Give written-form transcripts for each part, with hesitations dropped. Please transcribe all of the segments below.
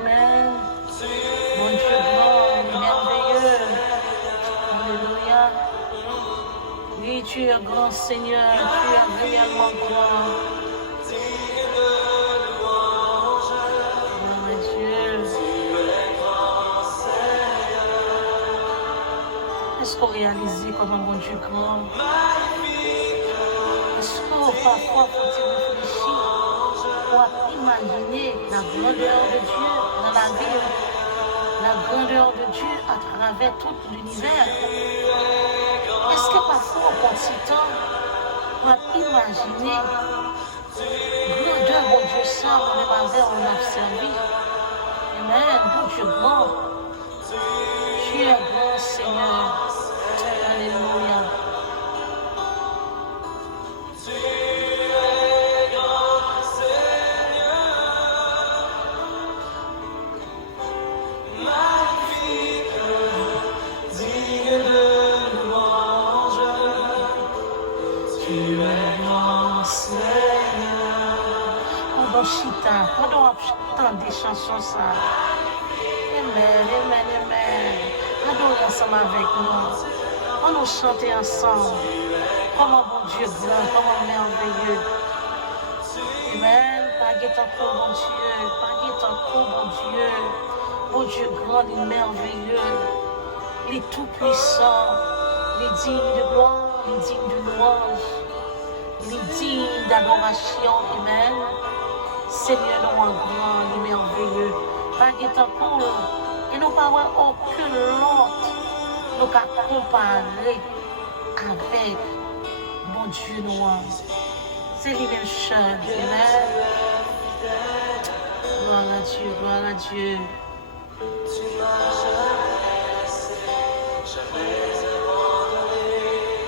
Amen. Mon Dieu grand, merveilleux. Alléluia. Oui, tu es grand Seigneur, tu es réellement grand. Est-ce qu'on réalise comme un bon Dieu grand? Est-ce que parfois faut-il réfléchir pour imaginer la grandeur de Dieu dans la vie, la grandeur de Dieu à travers tout l'univers? Est-ce que parfois on prend ce temps pour imaginer grandeur, bon Dieu saint, on est basé, on a servi? Amen, bon Dieu grand. Tu es grand Seigneur. Alléluia. Pendant tant des chansons ça. Amen, amen, amen. Adorez ensemble avec nous. On nous chanter ensemble. Comment bon Dieu grand, comment merveilleux. Amen. Pas guettant bon Dieu, pas guettant bon Dieu. Bon Dieu grand et merveilleux. Il est tout puissant. Il est digne de gloire, il est digne de louange. Il est digne d'adoration. Amen. Seigneur, nous en grand et merveilleux. Pas guettant et nous pas aucun autre. Nous qu'à comparer avec mon Dieu noir. C'est lui-même seul. Amen. Gloire à Dieu, gloire à Dieu.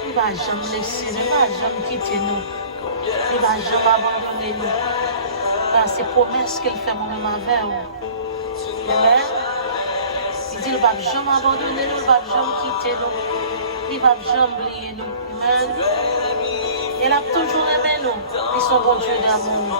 Il va jamais laisser, il va jamais quitter nous. Il va jamais abandonner nous. C'est promesse qu'il fait moi-même avec vous. Amen. Il dit, il ne va jamais abandonner nous, il ne va jamais quitter nous. Il ne va jamais oublier nous. Amen. Il a toujours aimé nous. Ils sont bon Dieu d'amour.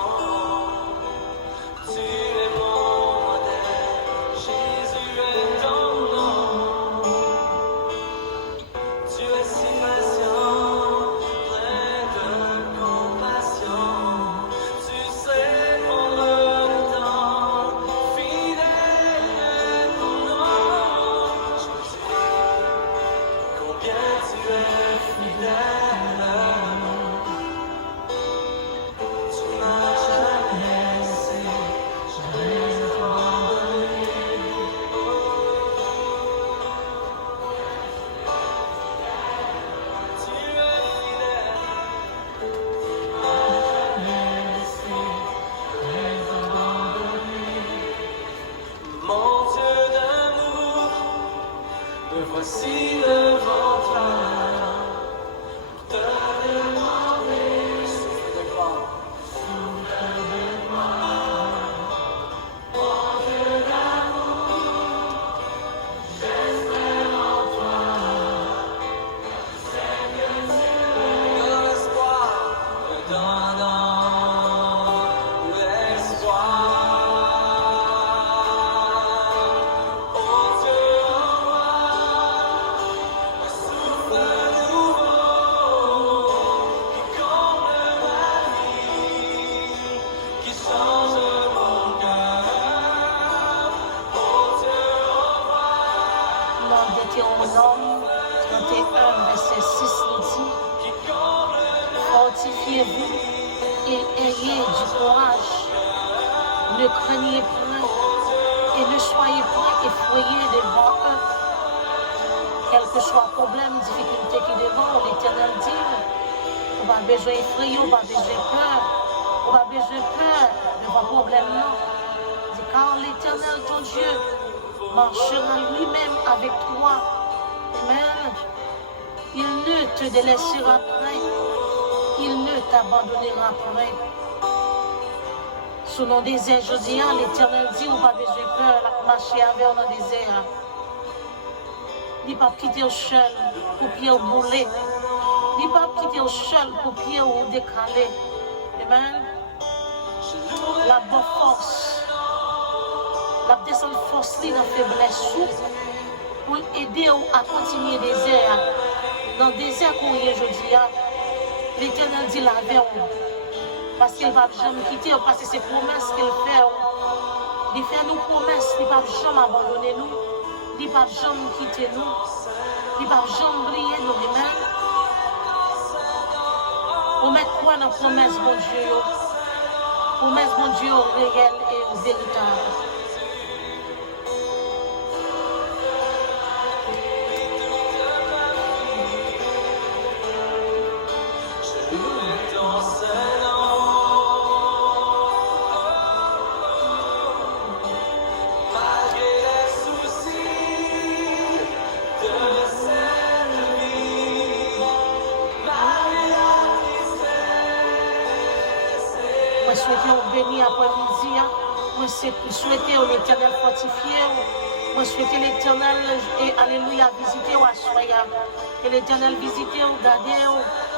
Voici devant toi, te demander, souffle de gloire, mon Dieu d'amour, j'espère en toi, Seigneur Dieu, dans l'espoir, dans l'espoir. Fortifiez-vous et ayez du courage. Ne craignez point et ne soyez point effrayés devant eux. Quel que soit le problème, difficulté qui devant, l'Éternel dit, on va besoin d'effrayer, on va besoin peur, on va besoin peur devant le problème. Non. Car l'Éternel, ton Dieu, marchera lui-même avec toi. Amen. Il ne te délaissera point. Il ne t'abandonnera point. Sous nos déserts, je dis, l'Éternel dit, on va besoin peur, marcher avec dans le désert. Il ne va pas quitter au seul pour pied au boulet. Il ne va pas quitter au seul pour pied au décalé. Amen. La bonne force La descente force dans la faiblesse pour aider à continuer le désert. Dans le désert qu'on y est aujourd'hui, l'Éternel dit la verre. Parce qu'il ne va jamais quitter, parce que c'est promesses qu'il fait. Il fait nos promesses, il ne va jamais abandonner nous. Il ne va jamais quitter nous. Il ne va jamais briller nous. Amen. On met quoi dans la promesse, bon Dieu? Promesse, bon Dieu, réelle et véritable. Moi, je souhaite qu'on bénisse après-midi. Moi, je souhaite l'Éternel fortifié. Moi, je souhaite l'Éternel, et alléluia, visiter ou assoyer. Que l'Éternel visite ou garde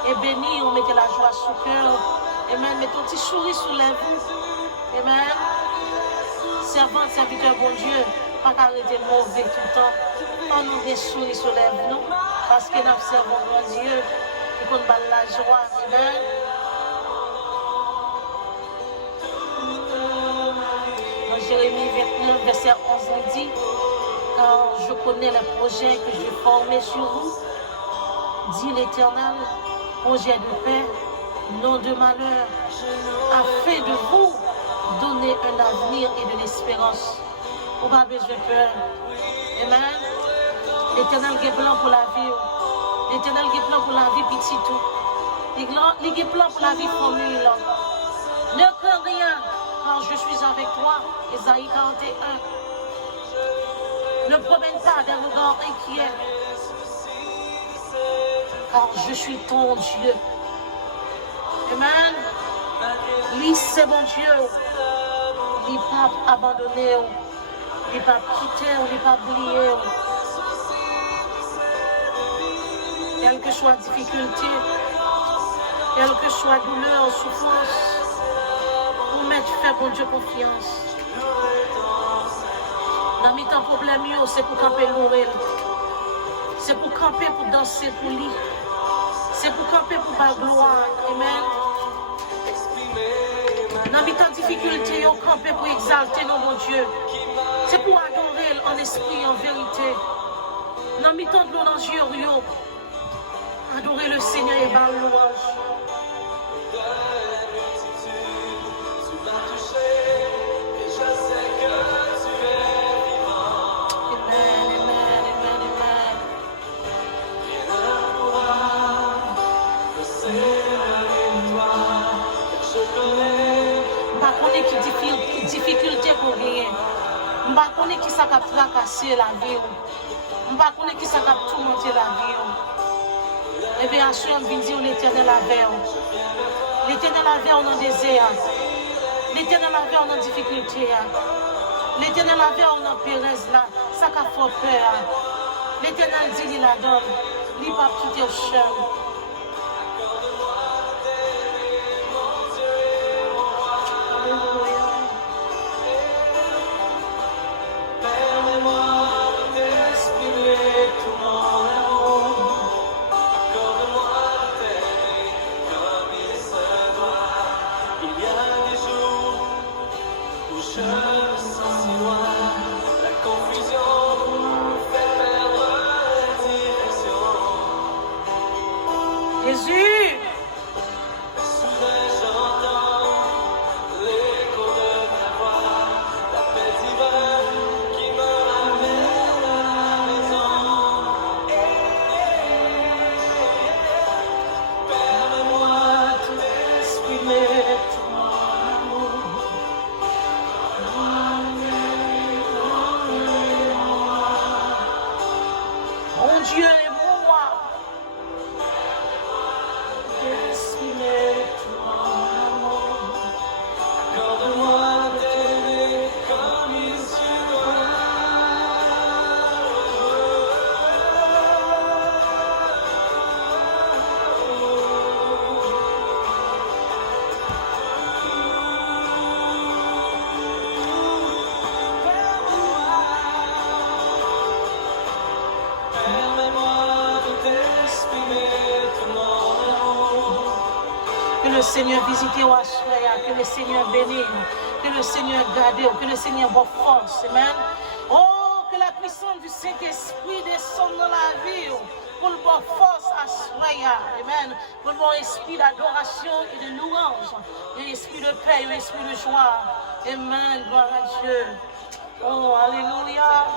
et bénit ou mettez la joie sous cœur. Amen. Mettez un petit sourire sous les vous. Amen. Servant, serviteur, bon Dieu, pas arrêter mauvais tout le temps. On nous des souris sous les nous. Parce que nous servons grand Dieu. Et qu'on bat la joie. Amen. Jérémie 29, verset 11 nous dit, car je connais les projets que j'ai formés sur vous, dit l'Éternel, projet de paix, non de malheur, afin de vous donner un avenir et de l'espérance. On n'a pas besoin de peur. Amen. L'Éternel est plan pour la vie. L'Éternel est plan pour la vie petite. Il est plan pour la vie formule. Ne crains rien. Car je suis avec toi, Ésaïe 41. Ne promène pas d'un regard inquiet, car je suis ton Dieu. Amen. Lui, c'est mon Dieu. Il n'est pas abandonné, il n'est pas quitté, il n'est pas oublié. Quelle que soit la difficulté, quelle que soit la douleur, souffrance, tu fais bon Dieu confiance. Dans mes temps problème, c'est pour camper l'oreille. C'est pour camper, pour danser pour lui. C'est pour camper pour la gloire. Amen. Dans mes temps difficulté, camper pour exalter nos bon Dieu. C'est pour adorer en esprit, en vérité. Dans mes temps de l'orange, adorer le Seigneur et par louange. Difficulté pour rien. Je ne sais pas qui ça a tracasser la vie. Je ne sais pas qui ça a tourmenté la vie. Eh bien, assurez moi dire l'Éternel avec vous. L'Éternel avec vous dans le désert. L'Éternel avec vous dans la difficulté. L'Éternel avec vous dans la pérèse là. Ça a fait peur. L'Éternel dit il la donne. Il ne va pas quitter au chemin. Seigneur visite ou assoya, que le Seigneur bénisse, que le Seigneur garde, que le Seigneur vous force. Amen. Oh, que la puissance du Saint-Esprit descende dans la vie. Pour le bon force à soya. Amen. Pour le bon esprit d'adoration et de louange. Et esprit de paix, et esprit de joie. Amen. Gloire à Dieu. Oh, alléluia.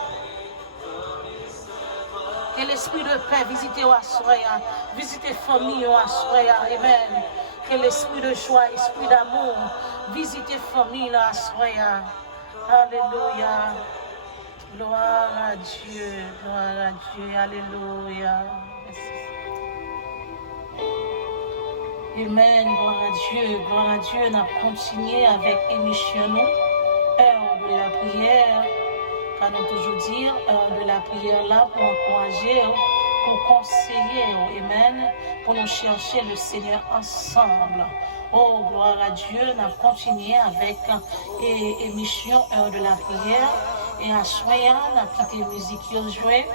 Que l'esprit de paix visite au Assoya, visite famille au Assoya, amen. Que l'esprit de joie, esprit d'amour, visite famille au Assoya. Alléluia. Gloire à Dieu, alléluia. Merci. Amen, gloire à Dieu. On a continué avec émission, heure de la prière. Car nous toujours dire, heure de la prière là pour encourager, pour conseiller, amen, pour nous chercher le Seigneur ensemble. Oh, gloire à Dieu, on a continué avec émission heure de la prière. Et à soya, on a quitté la musique qui a joué,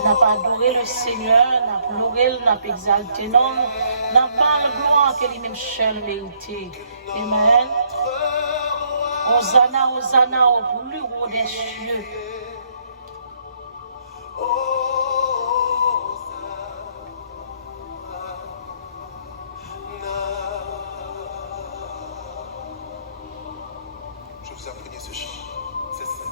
on n'a pas adoré le Seigneur, on a pleuré, on a exalté, non, on n'a pas le gloire que lui-même seul mérité. Amen. Hosanna, Hosanna au plus haut des cieux. Je vous apprenais ce chant, c'est simple.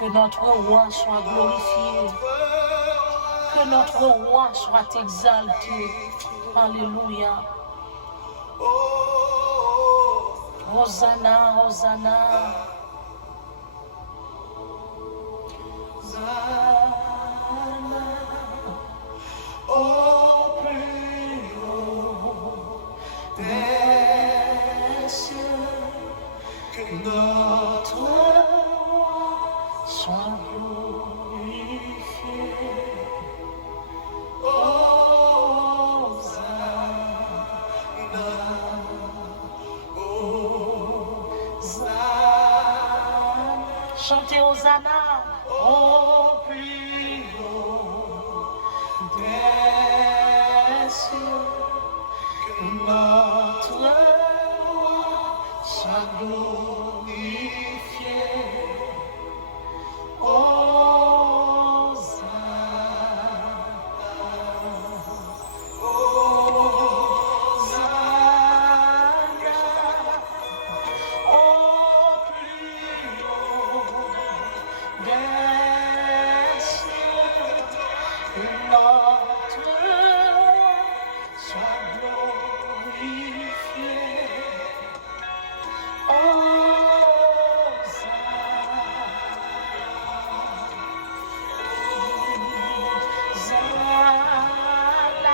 Que notre roi soit glorifié. Que notre roi soit exalté. Alléluia. Hosanna, Hosanna. Au plus haut des cieux, que notre roi soit glorifié. Chantez Hosanna au plus haut des cieux, que notre roi soit glorifié.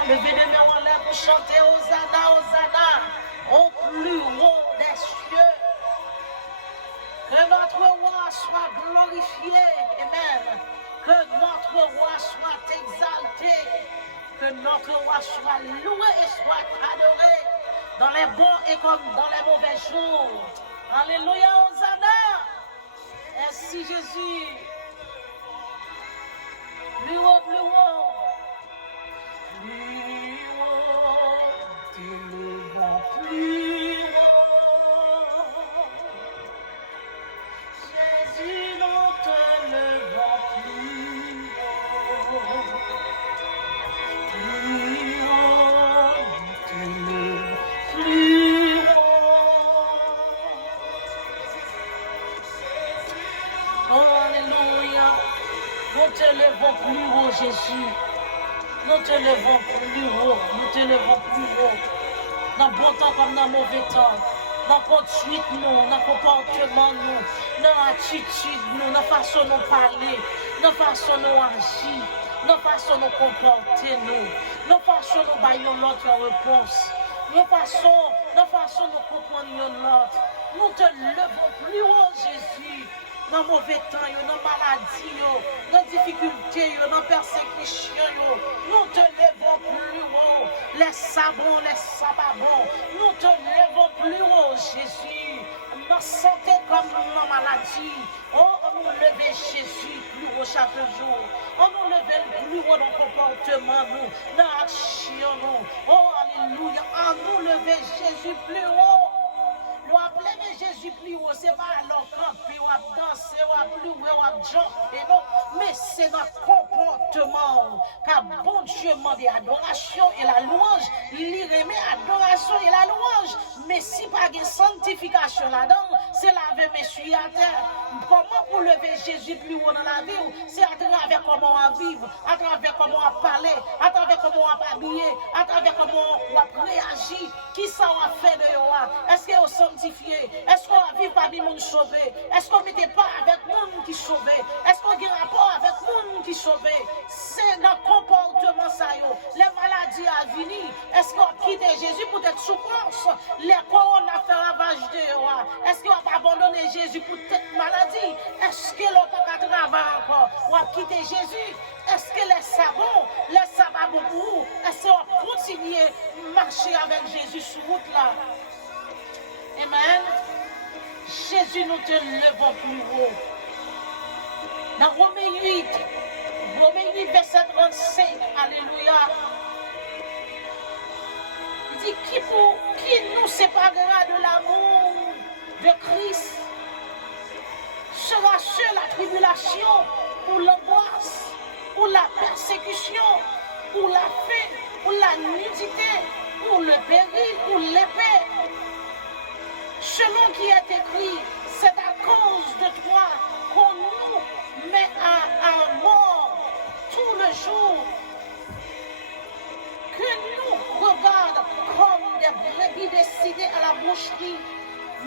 Levez les mains en l'air pour chanter Hosanna, Hosanna, au plus haut des cieux. Que notre roi soit glorifié, amen. Que notre roi soit exalté. Que notre roi soit loué et soit adoré dans les bons et comme dans les mauvais jours. Alléluia, Hosanna. Merci Jésus. Plus haut, plus haut. Plus haut, t'élevons plus haut. Jésus, nous te levons plus haut. Plus haut, nous te levons plus haut. Oh, alléluia. Nous te levons plus haut, Jésus. Nous te levons plus haut, nous te levons plus haut. Dans bon temps comme dans mauvais temps. Dans conduite nous, dans comportement nous, dans attitude nous, dans façon nous parler, dans façon nous agir, dans façon nous comporter nous, dans façon nous bailler l'autre en réponse, dans façon nous comprendre l'autre. Nous te levons plus haut, Jésus. Dans mauvais temps, dans maladie, dans difficulté, dans persécution, nous te levons plus haut. Les sabots, les sababons, nous te levons plus haut, Jésus. dans la santé comme dans la maladie. Oh, on nous lève Jésus plus haut chaque jour. On nous lève plus haut dans le comportement, nous, dans l'action, nous. Oh, alléluia. On nous lève Jésus plus haut. Nous appelons Jésus plus haut, ce n'est pas alors camper, ou à danser, ou à plus haut, ou à jumper, non. Mais c'est notre comportement. Car bon Dieu demande adoration et la louange. Il remet adoration et la louange. Mais si pas de sanctification là-dedans, c'est laver mes souliers à terre. Comment pour lever Jésus plus haut dans la vie? C'est à travers comment on va vivre, à travers comment on va parler, à travers comment on va habiller, à travers comment on va réagir. Qui ça va faire de vous? Est-ce que vous sanctifiez? Est-ce qu'on va vivre parmi les gens sauvés? Est-ce qu'on ne mettez pas avec les gens qui sont sauvés? Est-ce qu'on a un rapport avec les gens qui sont sauvés? C'est dans le comportement ça. Les maladies à venir. Est-ce qu'on va quitter Jésus pour être souffrance? Les corona fait ravage de vous. Est-ce qu'on va abandonner Jésus pour cette maladie? Est-ce que l'on va travailler encore? On va quitter Jésus? Est-ce que les sabbats pour vous? Est-ce qu'on va continuer à marcher avec Jésus sur route là? Amen. Jésus, nous te levons plus haut. Dans Romains 8, verset 35, alléluia. Il dit, qui nous séparera de l'amour de Christ? Sera-ce la tribulation, ou l'angoisse, ou la persécution, ou la faim, ou la nudité, ou le péril, ou l'épée? Selon qui est écrit, c'est à cause de toi qu'on nous met à mort tout le jour, que nous regarde comme des brebis décidées à la boucherie.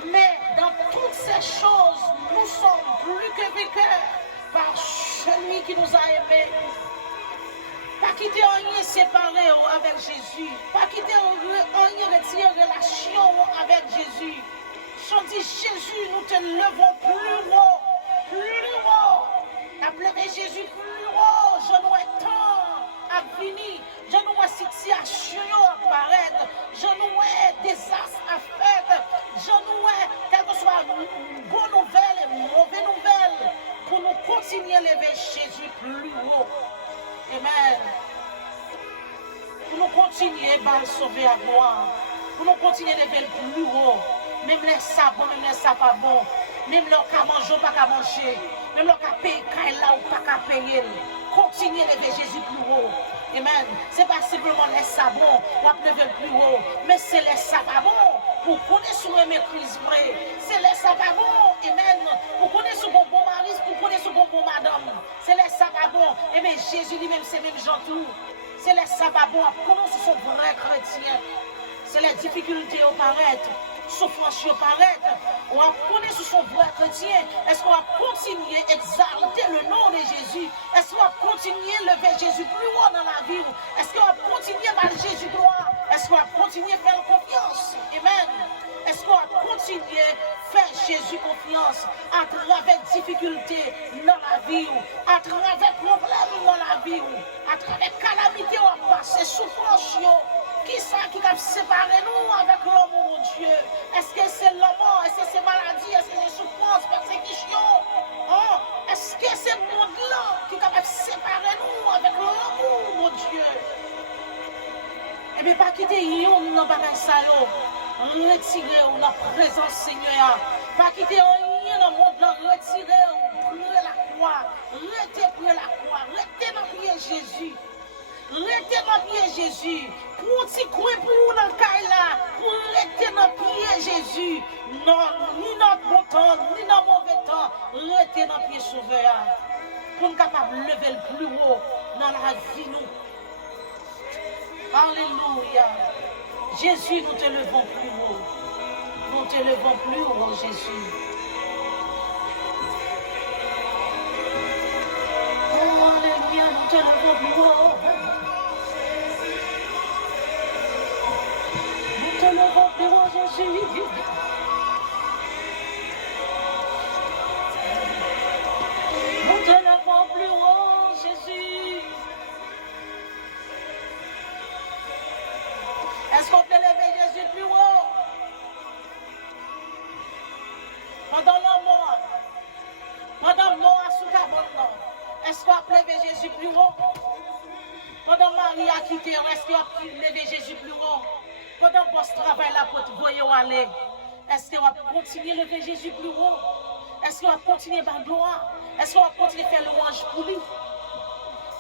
Mais dans toutes ces choses, nous sommes plus que vainqueurs par celui qui nous a aimés. Pas quitter rien séparé avec Jésus. Pas quitter rien retirer relation avec Jésus. Je dis Jésus, nous te levons plus haut. Plus haut. Appelez Jésus plus haut. Je nous ai temps à venir. Je nous ai situation à apparaître. Je nous ai désastre à faire. Je nous ai, quelle que soit une bonne nouvelle et une mauvaise nouvelle, pour nous continuer à lever Jésus plus haut. Amen. Pour nous continuer à sauver à gloire. Pour nous continuer à lever plus haut. Même les sabots, même les sabots bons. Même les qui mangent ou pas qu'à manger. Même les qui payent là ou pas qu'à payer. Continuez à lever Jésus plus haut. Amen. Ce n'est pas simplement les sabots ou à lever plus haut. Mais c'est les sabots pour connaître sur mes crises. C'est les sabots. Amen. Pour connaître sur mon bon mari, pour connaître sur mon bon madame. C'est les sabots. Et bien Jésus lui-même, c'est même gentil. C'est les sabots. Pour nous, ce sont vrais chrétiens. C'est les difficultés au paraître. Souffrance au paraître. On va connaître sur son vrai chrétien. Est-ce qu'on va continuer à exalter le nom de Jésus? Est-ce qu'on va continuer à lever Jésus plus haut dans la vie? Est-ce qu'on va continuer à battre Jésus gloire? Est-ce qu'on va continuer à faire confiance? Amen. Est-ce qu'on va continuer à faire Jésus confiance à travers difficultés dans la vie, à travers problèmes dans la vie, à travers calamités on va passer, souffrance? Qui ça qui va séparer nous avec l'homme, mon Dieu? Est-ce que c'est l'homme? Est-ce que c'est maladie? Est-ce que c'est souffrance, persécution? Hein? Est-ce que c'est le monde-là qui va séparer nous avec l'homme, mon Dieu? Eh bien, pas quitter yon dans le ça, retirer la présence Seigneur. Pas quitter rien dans le monde, retirer, brûler la croix, retirer la croix, retirer dans pied Jésus. Restez dans pied Jésus. Pour petit coin pour dans le là, pour rester dans pied Jésus. Non, ni dans le bon temps, ni dans le mauvais temps. Restez dans pied sauveur. Pour nous capables de lever le plus haut dans la vie nous. Alléluia. Jésus, nous te levons plus haut. Nous te levons plus haut, Jésus. Oh, alléluia, nous te levons plus haut. Nous te levons plus haut, Jésus. Nous te levons plus haut, Jésus. Est-ce qu'on peut lever Jésus plus haut? mari a quitté, est-ce qu'on a levé Jésus plus haut? Pendant que ce travail là pour voyer aller, est-ce qu'on va continuer à lever Jésus plus haut? Est-ce qu'on va continuer à faire gloire? Est-ce qu'on va continuer à faire louange pour lui?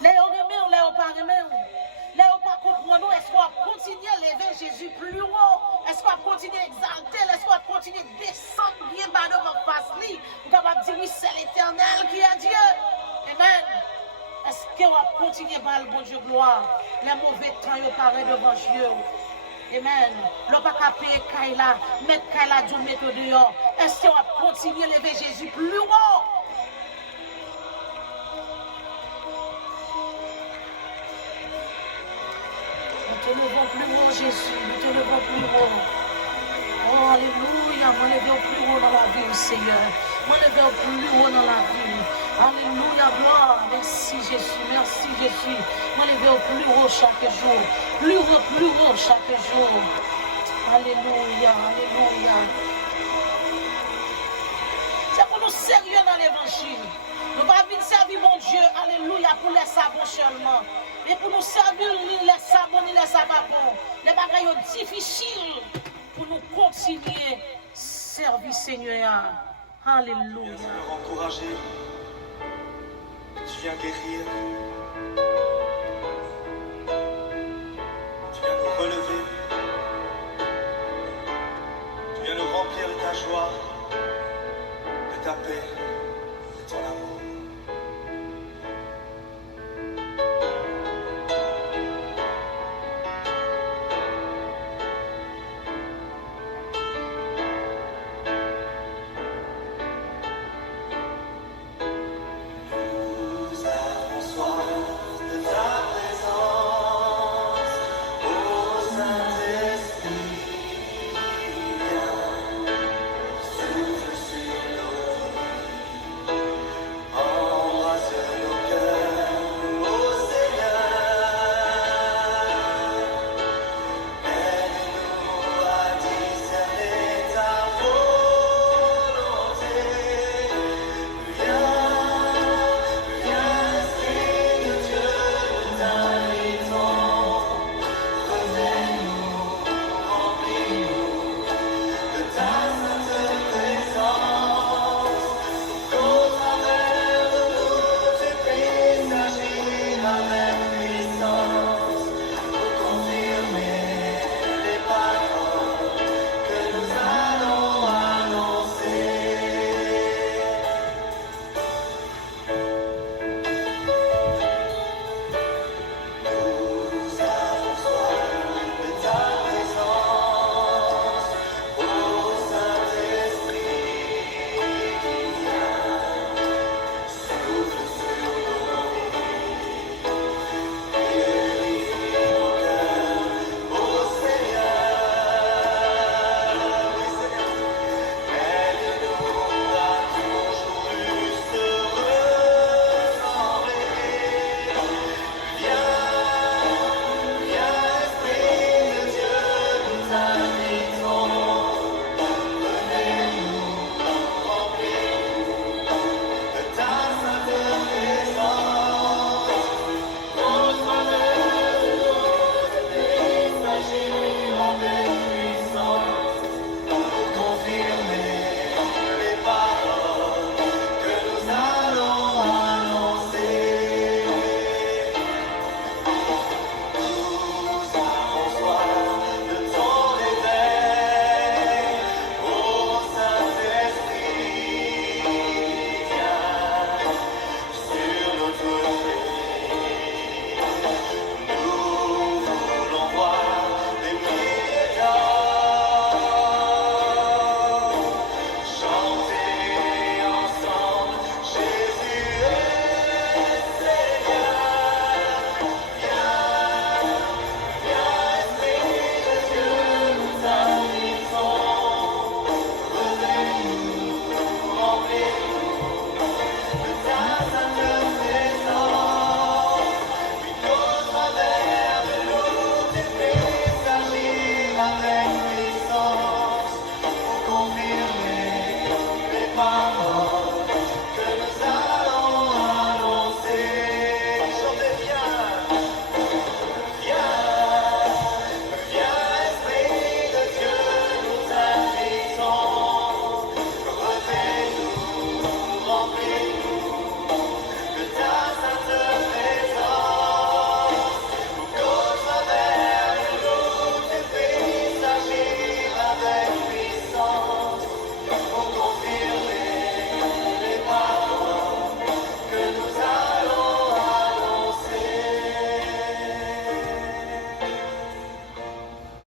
Les remèdes, les pas remèdes. Les pas comprendre, est-ce qu'on va continuer à lever Jésus plus haut? Est-ce qu'on va continuer à exalter? Est-ce qu'on va continuer à descendre bien bas devant face lui? On va dire oui, c'est l'Éternel qui est Dieu. Amen. Est-ce qu'on va continuer à parler bon Dieu gloire? Les mauvais temps, ils paraissent devant Dieu. Amen. L'on va pas payer Kaila, mettre Kaila du mettre dehors. Est-ce qu'on va continuer à lever Jésus plus haut? Nous te levons plus haut, Jésus. Nous te levons plus haut. Oh, alléluia. Moi, levons plus haut dans la vie, Seigneur. Moi, levons plus haut dans la vie. Alléluia, gloire. Merci, Jésus. Merci, Jésus. Moi, levons plus haut chaque jour. Plus haut chaque jour. Alléluia, alléluia. C'est pour nous sérieux dans l'évangile. Nous ne pas venir servir mon Dieu, alléluia, pour les sabots seulement. Mais pour nous servir les sabots, les sababons. Les bagailles difficiles pour nous continuer à servir Seigneur. Alléluia. Tu viens me encourager. Tu viens guérir. Tu viens nous relever. Tu viens nous remplir de ta joie, de ta paix, de ton amour. Amen.